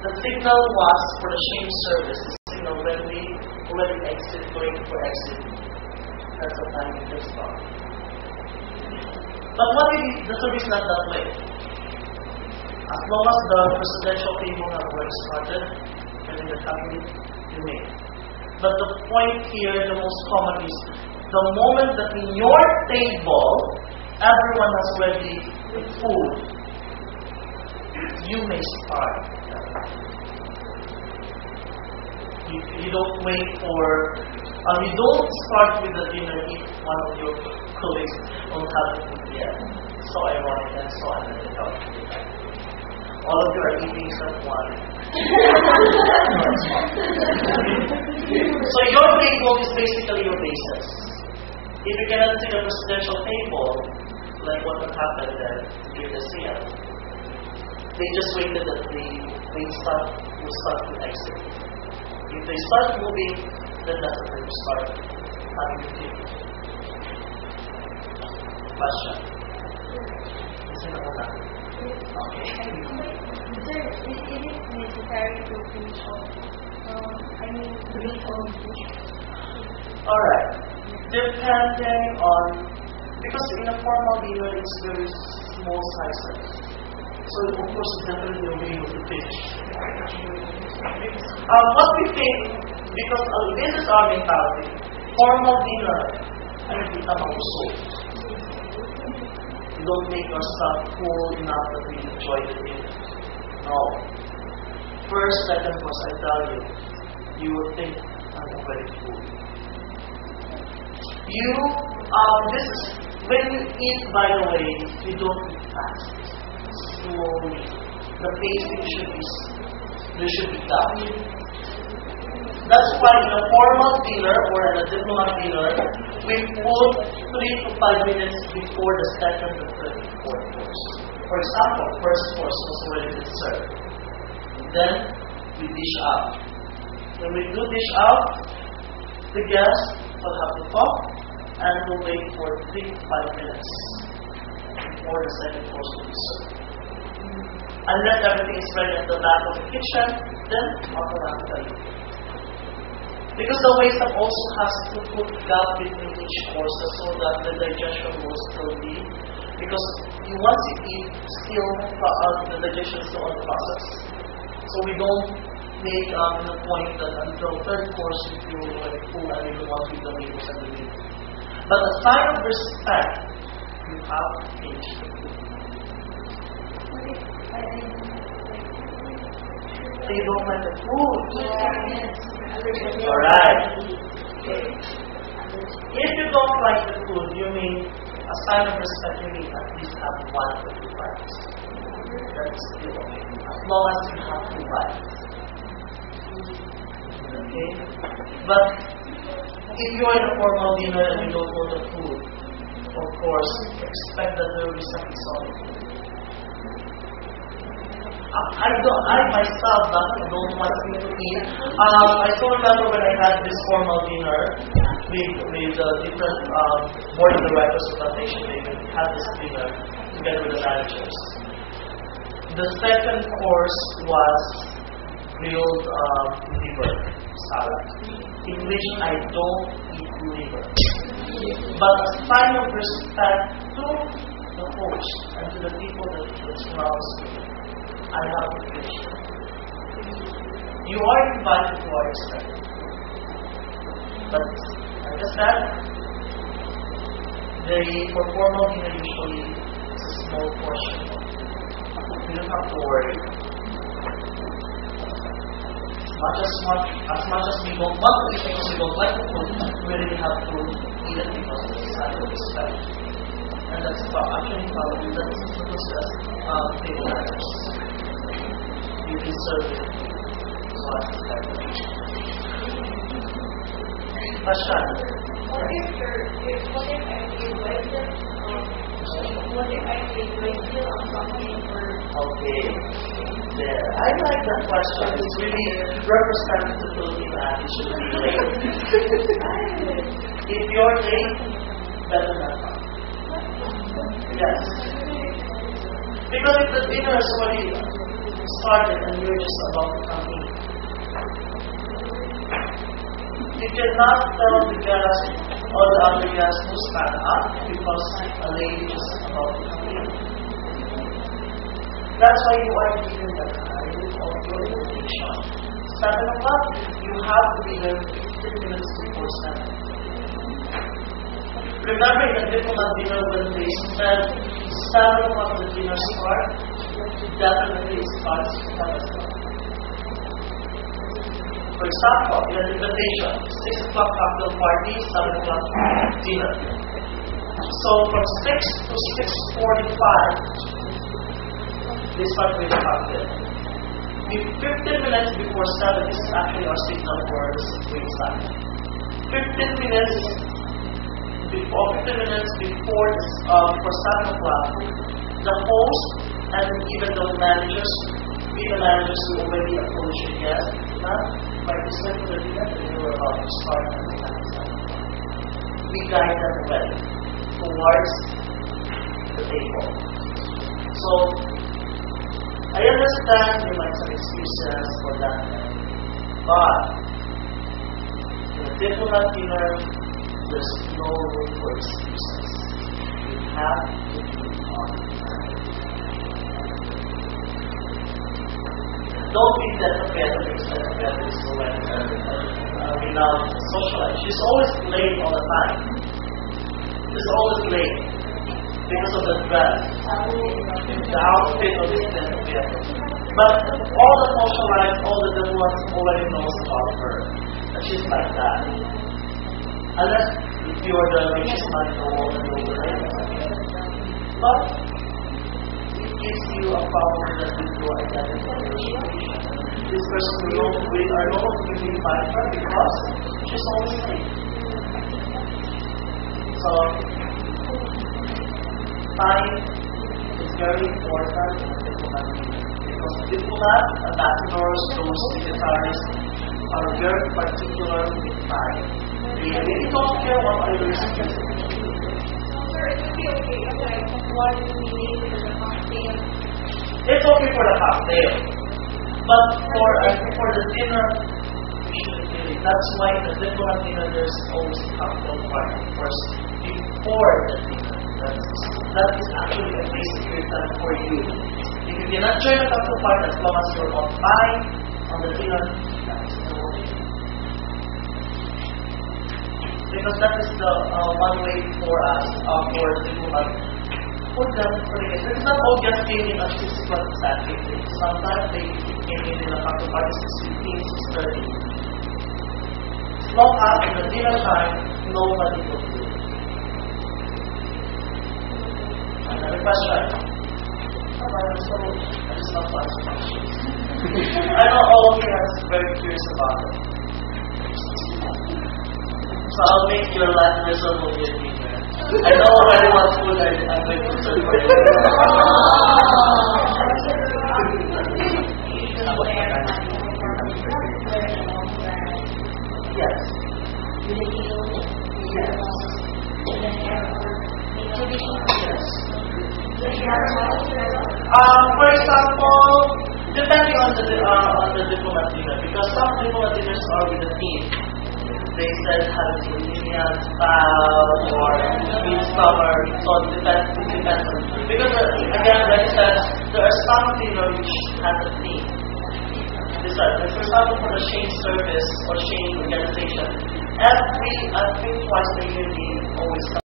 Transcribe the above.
The signal was for the shame service. The signal when we already exit, going for exit. That's the time we can stop. But what if the service not that way? As long as the presidential table have already started, and in the cabinet, you may. But the point here, the most common is the moment that in your table, everyone has already the food, you may start. You don't wait for, you don't start with the dinner if one of your colleagues don't have the food yet. So ironic and so unethical. All of you are eating someone. So your table is basically your basis. If you cannot see the presidential table, like what would happen then during the CM, they just waited that they will start to exit. If they start moving, then that's the time to start having your table. Question? Okay. Sir, is it necessary to finish all? To meet all the Alright. Depending on, because in a formal dinner, it's very small sizes. So of course, definitely you'll be able to finish. What we think, because this is our mentality, formal dinner can become our soul. You don't make yourself full enough that we enjoy the dinner. No. First, second course, I tell you, you will think, I'm already full. This is, when you eat, by the way, you don't eat fast. Slowly. The pacing should be done. That's why in a formal dinner or in a diplomat dinner, we put 3 to 5 minutes before the second and third and fourth course. For example, first course was already been served. Then we dish out. When we do dish out, the guests will have to talk and will wait for 3 to 5 minutes before the second course will be served. Unless everything is ready at the back of the kitchen, then automatically. Because the waiter also has to put gap between each course so that the digestion will still be. Because once you eat, the digestion is still on the process. So we don't make the point that until third course you feel like full and you don't want to eat the labels and the meat. But a sign of respect, you have to finish the food. So you don't like the food. Alright. If you don't like the food, you mean a sign of respect, you mean at least have 1 or 2 bites. That's still okay. As long as you have 2 bites. Okay? But if you're in a formal dinner and you don't know the food, of course, expect that there will be something solid. I myself don't want to eat. I still remember when I had this formal dinner with the different board of directors of plantation. They had this dinner together with the managers. The second course was grilled liver salad, in which I don't eat liver. But a sign of respect to the host and to the people that surrounds me, I have to finish it. You are invited to our extent. But, like I said, for formal dinner usually is a small portion. You don't have to worry. As much as we don't want to eat because we don't like the food, we really have to eat it because of the sign of respect. And that's actually probably that's table manners. You deserve it. So as a question. What if I say do on something or okay. There. I like that question. It's really representing the Philippine attitude. If you're late, better not come. Yes. Because if the dinner is already started and you're just about to come in. You cannot tell the guest or the other guests to stand up because a lady is about to come in. That's why you are given the time of your invitation. 7 o'clock, you have to be there 15 minutes before 7. Remember in the diplomat dinner when they said 7 o'clock the dinner starts, definitely it starts 7 o'clock. For example, in an invitation, 6 o'clock cocktail party, 7 o'clock dinner. So from 6 to 6:45, they start with the cocktail. 15 minutes before 7 is actually our signal for the wait time. 15 minutes before 7 o'clock, the host and even the managers, who already approached the guest, by this time the dinner that they were about to start at the time. We guide them well towards the table. So I understand you might have excuses for that, but in a diplomat dinner, there's no room for excuses. You have to be on time. Don't be that together because that together is so renowned socialite. She's always late all the time. She's always late because of the dress, the outfit of this together. But all the socialites, all the ones already knows about her. That she's like that. Unless if you're the richest man in the world and you're but it gives you a power that will go identify your situation. This person will not win or not will fight her because she's always late. So time is very important in the diplomat because diplomats, ambassadors, those dignitaries are very particular with time. They really don't care what others think. It's okay for the cocktail. But for the dinner, we shouldn't really. That's why in the diplomat dinner there's always a cocktail party first before the dinner. That is actually a basic time for you. If you cannot join the cocktail party as long as you're on time on the dinner, that's okay. Because that is the one way for us, for the diplomat, for them, because not all guests came in at 6 o'clock exactly. Sometimes they came in a cocktail party 6:15, 6:30. As long as in the dinner time, nobody will do it. Another question. So, I just love to answer questions. I know all of you are very curious about it. So I'll make your life miserable with me. I know already what food I'm going to serve for you. Yes. For example, depending on the diplomat dinner, because some diplomat dinners are with a theme. They said have a Indian style or midsummer, so it depends on it. Because again, like I said, there are some dinner which has a theme. For example, for the Shane service or Shane organization, I think twice a year they always